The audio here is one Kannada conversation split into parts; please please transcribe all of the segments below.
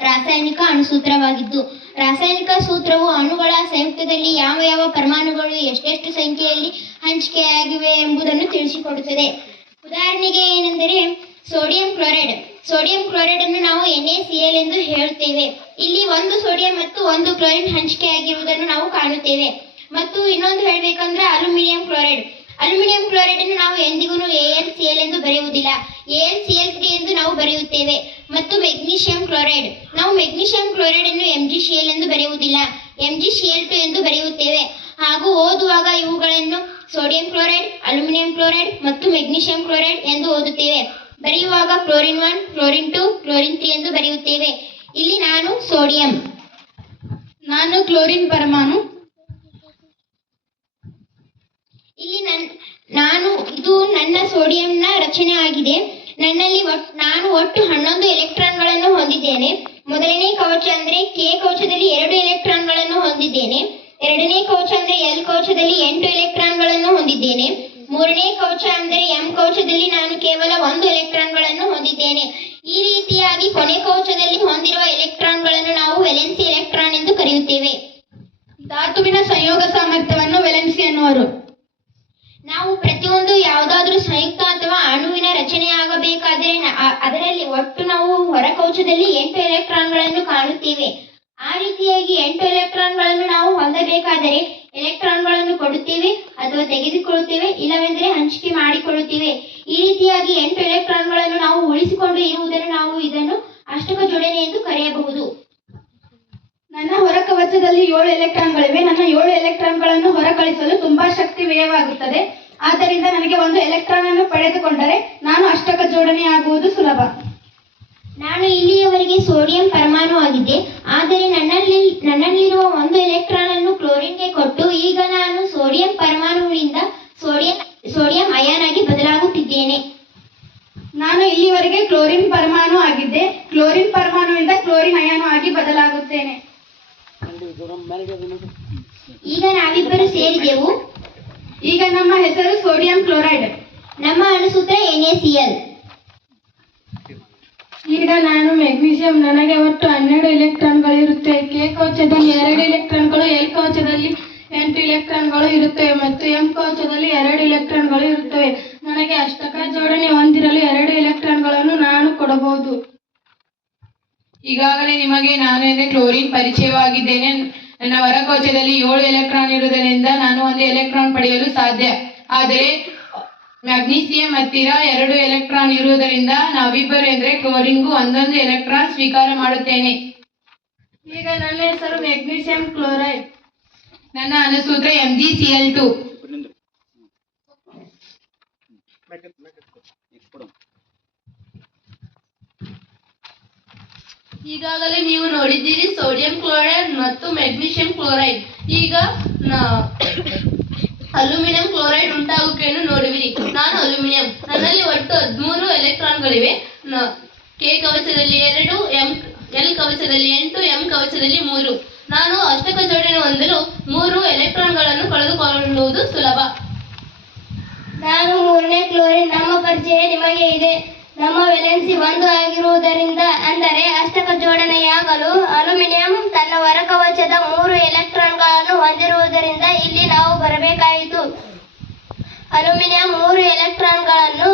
ರಾಸಾಯನಿಕ ಅಣುಸೂತ್ರವಾಗಿದ್ದು. ರಾಸಾಯನಿಕ ಸೂತ್ರವು ಅಣುಗಳ ಸಂಯುಕ್ತದಲ್ಲಿ ಯಾವ ಯಾವ ಪರಮಾಣುಗಳು ಎಷ್ಟೆಷ್ಟು ಸಂಖ್ಯೆಯಲ್ಲಿ ಹಂಚಿಕೆಯಾಗಿವೆ ಎಂಬುದನ್ನು ತಿಳಿಸಿಕೊಡುತ್ತದೆ. ಉದಾಹರಣೆಗೆ ಏನೆಂದರೆ, ಸೋಡಿಯಂ ಕ್ಲೋರೈಡ್. ಸೋಡಿಯಂ ಕ್ಲೋರೈಡ್ ಅನ್ನು ನಾವು ಎನ್ ಎ ಸಿ ಎಲ್ ಎಂದು ಹೇಳುತ್ತೇವೆ. ಇಲ್ಲಿ ಒಂದು ಸೋಡಿಯಂ ಮತ್ತು ಒಂದು ಕ್ಲೋರಿನ್ ಹಂಚಿಕೆಯಾಗಿರುವುದನ್ನು ನಾವು ಕಾಣುತ್ತೇವೆ. ಮತ್ತು ಇನ್ನೊಂದು ಹೇಳಬೇಕಂದ್ರೆ ಅಲ್ಯೂಮಿನಿಯಂ ಕ್ಲೋರೈಡ್. ಅಲ್ಯೂಮಿನಿಯಂ ಕ್ಲೋರೈಡ್ ಅನ್ನು ನಾವು ಎಂದಿಗೂ ಎಎಲ್ ಸಿ ಎಲ್ ಎಂದು ಬರೆಯುವುದಿಲ್ಲ. AlCl3 ಎಂದು ನಾವು ಬರೆಯುತ್ತೇವೆ. ಮತ್ತು ಮೆಗ್ನೀಷಿಯಂ ಕ್ಲೋರೈಡ್. ನಾವು ಮೆಗ್ನೀಷಿಯಂ ಕ್ಲೋರೈಡ್ ಅನ್ನು MgCl ಎಂದು ಬರೆಯುವುದಿಲ್ಲ. MgCl2 ಎಂದು ಬರೆಯುತ್ತೇವೆ. ಹಾಗೂ ಓದುವಾಗ ಇವುಗಳನ್ನು ಸೋಡಿಯಂ ಕ್ಲೋರೈಡ್ ಅಲ್ಯೂಮಿನಿಯಂ ಕ್ಲೋರೈಡ್ ಮತ್ತು ಮೆಗ್ನೀಷಿಯಂ ಕ್ಲೋರೈಡ್ ಎಂದು ಓದುತ್ತೇವೆ. ಬರೆಯುವಾಗ chlorine one chlorine two chlorine three ಎಂದು ಬರೆಯುತ್ತೇವೆ. ಇಲ್ಲಿ ನಾನು ಸೋಡಿಯಂ ನಾನು ಕ್ಲೋರಿನ್ ಪರಮಾಣು. ಇಲ್ಲಿ ನನ್ ನಾನು ಇದು ನನ್ನ ಸೋಡಿಯಂನ ರಚನೆ ಆಗಿದೆ. ನನ್ನಲ್ಲಿ ನಾನು ಒಟ್ಟು ಹನ್ನೊಂದು ಎಲೆಕ್ಟ್ರಾನ್ಗಳನ್ನು ಹೊಂದಿದ್ದೇನೆ. ಮೊದಲನೇ ಕವಚ ಅಂದ್ರೆ ಕೆ ಕವಚದಲ್ಲಿ ಎರಡು ಎಲೆಕ್ಟ್ರಾನ್ಗಳನ್ನು ಹೊಂದಿದ್ದೇನೆ. ಎರಡನೇ ಕವಚ ಅಂದ್ರೆ ಎಲ್ ಕವಚದಲ್ಲಿ ಎಂಟು ಎಲೆಕ್ಟ್ರಾನ್ಗಳನ್ನು ಹೊಂದಿದ್ದೇನೆ. ಮೂರನೇ ಕವಚ ಅಂದರೆ ಎಂ ಕವಚದಲ್ಲಿ ನಾನು ಕೇವಲ ಒಂದು ಎಲೆಕ್ಟ್ರಾನ್ಗಳನ್ನು ಹೊಂದಿದ್ದೇನೆ. ಈ ರೀತಿಯಾಗಿ ಕೊನೆ ಕವಚದಲ್ಲಿ ಹೊಂದಿರುವ ಎಲೆಕ್ಟ್ರಾನ್ಗಳನ್ನು ನಾವು ವೆಲೆನ್ಸಿ ಎಲೆಕ್ಟ್ರಾನ್ ಎಂದು ಕರೆಯುತ್ತೇವೆ. ಧಾತುವಿನ ಸಂಯೋಗ ಸಾಮರ್ಥ್ಯವನ್ನು ವೆಲೆನ್ಸಿ ಎನ್ನುವರು. ನಾವು ಪ್ರತಿಯೊಂದು ಯಾವುದಾದ್ರೂ ಸಂಯುಕ್ತ ಅಥವಾ ಅಣುವಿನ ರಚನೆ ಆಗಬೇಕಾದರೆ ಅದರಲ್ಲಿ ಒಟ್ಟು ನಾವು ಹೊರಕವಚದಲ್ಲಿ ಎಂಟು ಎಲೆಕ್ಟ್ರಾನ್ಗಳನ್ನು ಕಾಣುತ್ತೇವೆ. ಆ ರೀತಿಯಾಗಿ ಎಂಟು ಎಲೆಕ್ಟ್ರಾನ್ಗಳನ್ನು ನಾವು ಹೊಂದಬೇಕಾದರೆ ಎಲೆಕ್ಟ್ರಾನ್ಗಳನ್ನು ಕೊಡುತ್ತೇವೆ, ಅಥವಾ ತೆಗೆದುಕೊಳ್ಳುತ್ತೇವೆ, ಇಲ್ಲವೆಂದರೆ ಹಂಚಿಕೆ ಮಾಡಿಕೊಳ್ಳುತ್ತೇವೆ. ಈ ರೀತಿಯಾಗಿ ಎಂಟು ಎಲೆಕ್ಟ್ರಾನ್ಗಳನ್ನು ನಾವು ಉಳಿಸಿಕೊಂಡು ಇರುವುದನ್ನು ನಾವು ಇದನ್ನು ಅಷ್ಟಕ ಜೋಡಣೆ ಎಂದು ಕರೆಯಬಹುದು. ನನ್ನ ಹೊರ ಕವಚದಲ್ಲಿ ಏಳು ಎಲೆಕ್ಟ್ರಾನ್ಗಳಿವೆ. ನನ್ನ ಏಳು ಎಲೆಕ್ಟ್ರಾನ್ಗಳನ್ನು ಹೊರಕಳಿಸಲು ತುಂಬಾ ಶಕ್ತಿ ವ್ಯಯವಾಗುತ್ತದೆ. ಆದ್ದರಿಂದ ನನಗೆ ಒಂದು ಎಲೆಕ್ಟ್ರಾನ್ ಅನ್ನು ಪಡೆದುಕೊಂಡರೆ ನಾನು ಅಷ್ಟಕ ಜೋಡಣೆಯಾಗುವುದು ಸುಲಭ. ನಾನು ಇಲ್ಲಿಯವರೆಗೆ ಸೋಡಿಯಂ ಪರಮಾಣು ಆಗಿದ್ದೆ ಆದರೆ ನನ್ನಲ್ಲಿ ನನ್ನಲ್ಲಿರುವ ಒಂದು ಎಲೆಕ್ಟ್ರಾನ್ ಅನ್ನು ಕ್ಲೋರಿನ್ಗೆ ಕೊಟ್ಟು ಈಗ ನಾನು ಸೋಡಿಯಂ ಪರಮಾಣುವಿನಿಂದ ಸೋಡಿಯಂ ಸೋಡಿಯಂ ಅಯಾನ್ ಆಗಿ ಬದಲಾಗುತ್ತಿದ್ದೇನೆ. ನಾನು ಇಲ್ಲಿವರೆಗೆ ಕ್ಲೋರಿನ್ ಪರಮಾಣು ಆಗಿದ್ದೆ ಕ್ಲೋರಿನ್ ಪರಮಾಣುವಿನಿಂದ ಕ್ಲೋರಿನ್ ಅಯಾನು ಆಗಿ ಬದಲಾಗುತ್ತೇನೆ. ಈಗ ನಾವಿಬ್ಬರು ಸೇರಿದೆವು. ಈಗ ನಮ್ಮ ಹೆಸರು ಸೋಡಿಯಂ ಕ್ಲೋರೈಡ್. ನಮ್ಮ ಅಣುಸೂತ್ರ ಎಲ್ ಈಗ ನಾನು ಮೆಗ್ನೀಷಿಯಂ ನನಗೆ ಒಟ್ಟು ಹನ್ನೆರಡು ಎಲೆಕ್ಟ್ರಾನ್ಗಳು ಇರುತ್ತೆ. ಕೆ ಕವಚದಲ್ಲಿ ಎರಡು ಎಲೆಕ್ಟ್ರಾನ್ಗಳು ಎಲ್ ಕವಚದಲ್ಲಿ ಎಂಟು ಎಲೆಕ್ಟ್ರಾನ್ಗಳು ಇರುತ್ತವೆ ಮತ್ತು ಎಂ ಕವಚದಲ್ಲಿ ಎರಡು ಎಲೆಕ್ಟ್ರಾನ್ಗಳು ಇರುತ್ತವೆ. ನನಗೆ ಅಷ್ಟಕ ಜೋಡಣೆ ಹೊಂದಿರಲು ಎರಡು ಎಲೆಕ್ಟ್ರಾನ್ಗಳನ್ನು ನಾನು ಕೊಡಬಹುದು. ಈಗಾಗಲೇ ನಿಮಗೆ ನಾನು ಎಂದೇ ಕ್ಲೋರಿನ್ ಪರಿಚಯವಾಗಿದ್ದೇನೆ. ನನ್ನ ಹೊರಕೋಚದಲ್ಲಿ ಏಳು ಎಲೆಕ್ಟ್ರಾನ್ ಇರುವುದರಿಂದ ನಾನು ಒಂದು ಎಲೆಕ್ಟ್ರಾನ್ ಪಡೆಯಲು ಸಾಧ್ಯ. ಆದರೆ ಮ್ಯಾಗ್ನೀಸಿಯಂ ಹತ್ತಿರ ಎರಡು ಎಲೆಕ್ಟ್ರಾನ್ ಇರುವುದರಿಂದ ನಾವಿಬ್ಬರು ಎಂದರೆ ಕ್ಲೋರಿನ್ಗೂ ಒಂದೊಂದು ಎಲೆಕ್ಟ್ರಾನ್ ಸ್ವೀಕಾರ ಮಾಡುತ್ತೇನೆ. ಈಗ ನನ್ನ ಹೆಸರು ಮ್ಯಾಗ್ನೀಸಿಯಂ ಕ್ಲೋರೈಡ್. ನನ್ನ ಅನುಸೂತ್ರ M G C L two. ಈಗಾಗಲೇ ನೀವು ನೋಡಿದ್ದೀರಿ ಸೋಡಿಯಂ ಕ್ಲೋರೈಡ್ ಮತ್ತು ಮೆಗ್ನೀಷಿಯಂ ಕ್ಲೋರೈಡ್. ಈಗ ಅಲ್ಯೂಮಿನಿಯಂ ಕ್ಲೋರೈಡ್ ಉಂಟಾಗುವಿಕೆಯನ್ನು ನೋಡುವಿರಿ. ನಾನು ಅಲ್ಯೂಮಿನಿಯಂ. ನನ್ನಲ್ಲಿ ಒಟ್ಟು ಹದಿಮೂರು ಎಲೆಕ್ಟ್ರಾನ್ಗಳಿವೆ. ಕೆ ಕವಚದಲ್ಲಿ ಎರಡು, ಎಂ ಎಲ್ ಕವಚದಲ್ಲಿ ಎಂಟು, ಎಂ ಕವಚದಲ್ಲಿ ಮೂರು. ನಾನು ಅಷ್ಟಕ ಜೋಡಣೆ ಹೊಂದಲು ಮೂರು ಎಲೆಕ್ಟ್ರಾನ್ಗಳನ್ನು ಕಳೆದುಕೊಳ್ಳುವುದು ಸುಲಭ. ನಾನು ಮೂರನೇ ಕ್ಲೋರಿನ್. ನಮ್ಮ ಪರಿಚಯ ನಿಮಗೆ ಇದೆ. ನಮ್ಮ ವೆಲೆನ್ಸಿ ಒಂದು ಆಗಿರುವುದರಿಂದ ಅಂದರೆ ಅಷ್ಟಕ ಜೋಡಣೆಯಾಗಲು ಅಲ್ಯೂಮಿನಿಯಂ ತನ್ನ ಹೊರಕವಚದ ಮೂರು ಎಲೆಕ್ಟ್ರಾನ್ಗಳನ್ನು ಹೊಂದಿರುವುದರಿಂದ ಇಲ್ಲಿ ನಾವು ಬರಬೇಕಾಯಿತು. ಅಲ್ಯೂಮಿನಿಯಂ ಮೂರು ಎಲೆಕ್ಟ್ರಾನ್ಗಳನ್ನು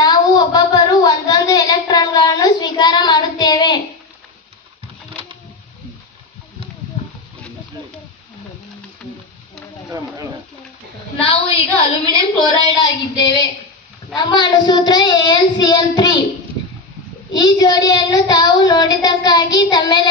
ನಾವು ಒಬ್ಬೊಬ್ಬರು ಒಂದೊಂದು ಎಲೆಕ್ಟ್ರಾನ್ಗಳನ್ನು ಸ್ವೀಕಾರ ಮಾಡುತ್ತೇವೆ. ನಾವು ಈಗ ಅಲ್ಯೂಮಿನಿಯಂ ಕ್ಲೋರೈಡ್ ಆಗಿದ್ದೇವೆ. ನಮ್ಮ ಅನುಸೂತ್ರ A L C L three. ಈ ಜೋಡಿಯನ್ನು ತಾವು ನೋಡಿದ್ದಕ್ಕಾಗಿ ತಮ್ಮೆಲ್ಲ